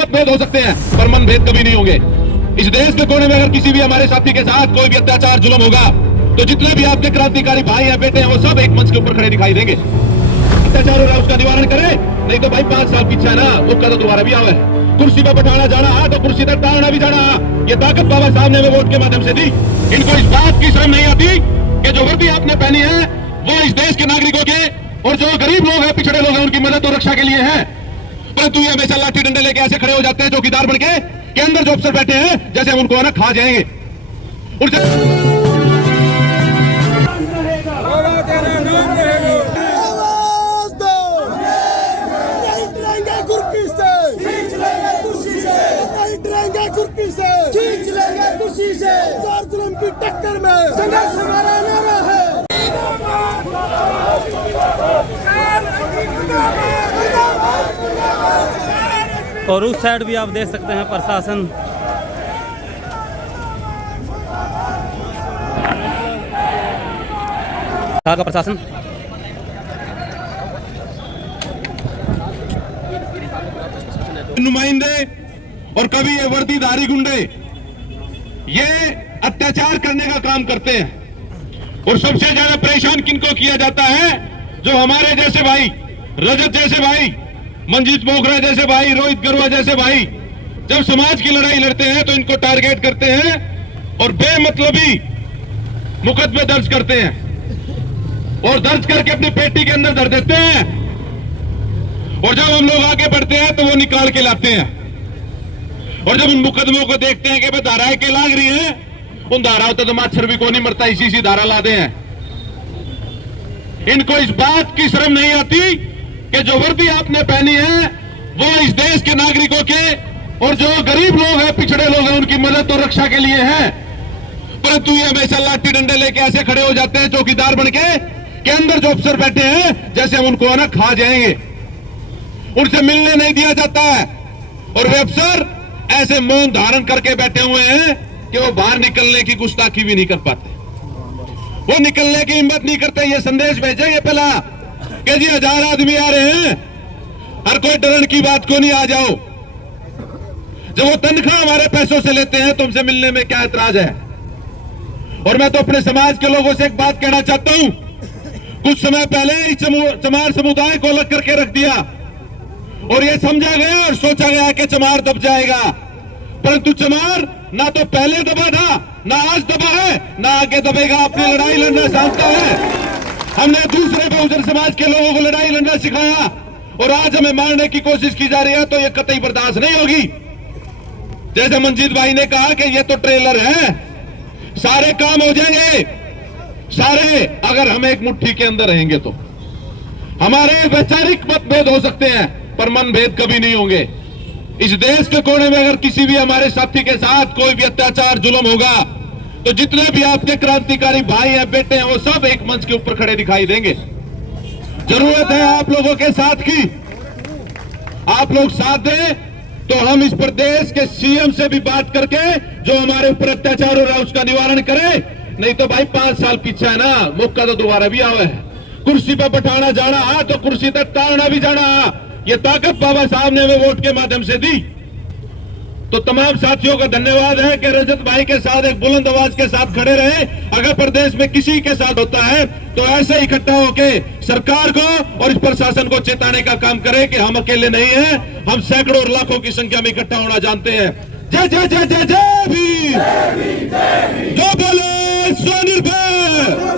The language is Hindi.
मतभेद हो सकते हैं पर मनभेद कभी नहीं होंगे। इस देश के कोने में अगर किसी भी हमारे साथी के साथ कोई भी अत्याचार जुल्म होगा तो जितने भी आपके क्रांतिकारी भाई हैं बेटे हैं वो सब एक मंच के ऊपर खड़े दिखाई देंगे। अत्याचार हो रहा है उसका निवारण करें, नहीं तो भाई 5 साल पीछे है ना वो कदम दोबारा भी आवे। कुर्सी पर बैठाना जाना तो कुर्सी तक टालना भी जाना, ये ताकत बाबा साहब ने वोट के माध्यम से दी। इनको इस बात की शर्म नहीं आती कि जो वर्दी आपने पहनी है वो इस देश के नागरिकों के और जो गरीब लोग हैं पिछड़े लोग हैं उनकी मदद और रक्षा के लिए है। परंतु ये हमेशा लाठी डंडे लेके ऐसे खड़े हो जाते हैं चौकीदार बन के अंदर जो अफसर बैठे हैं जैसे हम उनको ना खा जाएंगे। की टक्कर में संघर्ष हमारा नारा है। और उस साइड भी आप देख सकते हैं प्रशासन का प्रशासन नुमाइंदे और कभी ये वर्दीधारी गुंडे ये अत्याचार करने का काम करते हैं। और सबसे ज्यादा परेशान किनको किया जाता है? जो हमारे जैसे भाई, रजत जैसे भाई, मंजीत मोगरा जैसे भाई, रोहित गरुआ जैसे भाई जब समाज की लड़ाई लड़ते हैं तो इनको टारगेट करते हैं और बेमतलबी मुकदमे दर्ज करते हैं और दर्ज करके अपनी पेटी के अंदर धर देते हैं। और जब हम लोग आगे बढ़ते हैं तो वो निकाल के लाते हैं। और जब उन मुकदमों को देखते हैं कि भाई धाराएं के लाग रही हैं, उन धाराओं तो मच्छर भी को नहीं मरता, इसी धारा लाते हैं। इनको इस बात की शर्म नहीं आती कि जो वर्दी आपने पहनी है वो इस देश के नागरिकों के और जो गरीब लोग हैं पिछड़े लोग हैं उनकी मदद और रक्षा के लिए है। परंतु ये हमेशा लाठी डंडे लेके ऐसे खड़े हो जाते हैं चौकीदार बन के अंदर जो अफसर बैठे हैं जैसे हम उनको ना खा जाएंगे। उनसे मिलने नहीं दिया जाता है और वे अफसर ऐसे मौन धारण करके बैठे हुए हैं कि वो बाहर निकलने की गुस्ताखी भी नहीं कर पाते, वो निकलने की हिम्मत नहीं करते। ये संदेश भेजेंगे पहला कि जी 1000 आदमी आ रहे हैं, हर कोई डरन की बात को नहीं, आ जाओ। जब वो तनख्वाह हमारे पैसों से लेते हैं तो उनसे मिलने में क्या ऐतराज है? और मैं तो अपने समाज के लोगों से एक बात कहना चाहता हूं, कुछ समय पहले इस चमार समुदाय को अलग करके रख दिया और ये समझा गया और सोचा गया कि चमार दब जाएगा। परंतु चमार ना तो पहले दबा था, ना आज दबा है, ना आगे दबेगा। अपनी लड़ाई लड़ना जानता है। हमने दूसरे बहुजन समाज के लोगों को लड़ाई लड़ना सिखाया और आज हमें मारने की कोशिश की जा रही है तो ये कतई बर्दाश्त नहीं होगी। जैसे मंजीत भाई ने कहा कि ये तो ट्रेलर है, सारे काम हो जाएंगे सारे, अगर हम एक मुट्ठी के अंदर रहेंगे तो। हमारे वैचारिक मतभेद हो सकते हैं पर मनभेद कभी नहीं होंगे। इस देश के कोने में अगर किसी भी हमारे साथी के साथ कोई भी अत्याचार जुल्म होगा तो जितने भी आपके क्रांतिकारी भाई हैं बेटे हैं वो सब एक मंच के ऊपर खड़े दिखाई देंगे। जरूरत है आप लोगों के साथ की, आप लोग साथ दें तो हम इस प्रदेश के सीएम से भी बात करके जो हमारे ऊपर अत्याचार हो रहा है उसका निवारण करें, नहीं तो भाई 5 साल पीछे है ना मौका तो दोबारा भी आवे। कुर्सी पर बैठाना जाना तो कुर्सी तक टालना भी जाना, ये ताकत बाबा साहब ने हमें वोट के माध्यम से दी। तो तमाम साथियों का धन्यवाद है कि रजत भाई के साथ एक बुलंद आवाज के साथ खड़े रहे। अगर प्रदेश में किसी के साथ होता है तो ऐसे इकट्ठा होके सरकार को और इस प्रशासन को चेताने का काम करे कि हम अकेले नहीं हैं, हम सैकड़ों और लाखों की संख्या में इकट्ठा होना जानते हैं। जय जय जय जय जय भी, जो बोले स्वनिर्भर।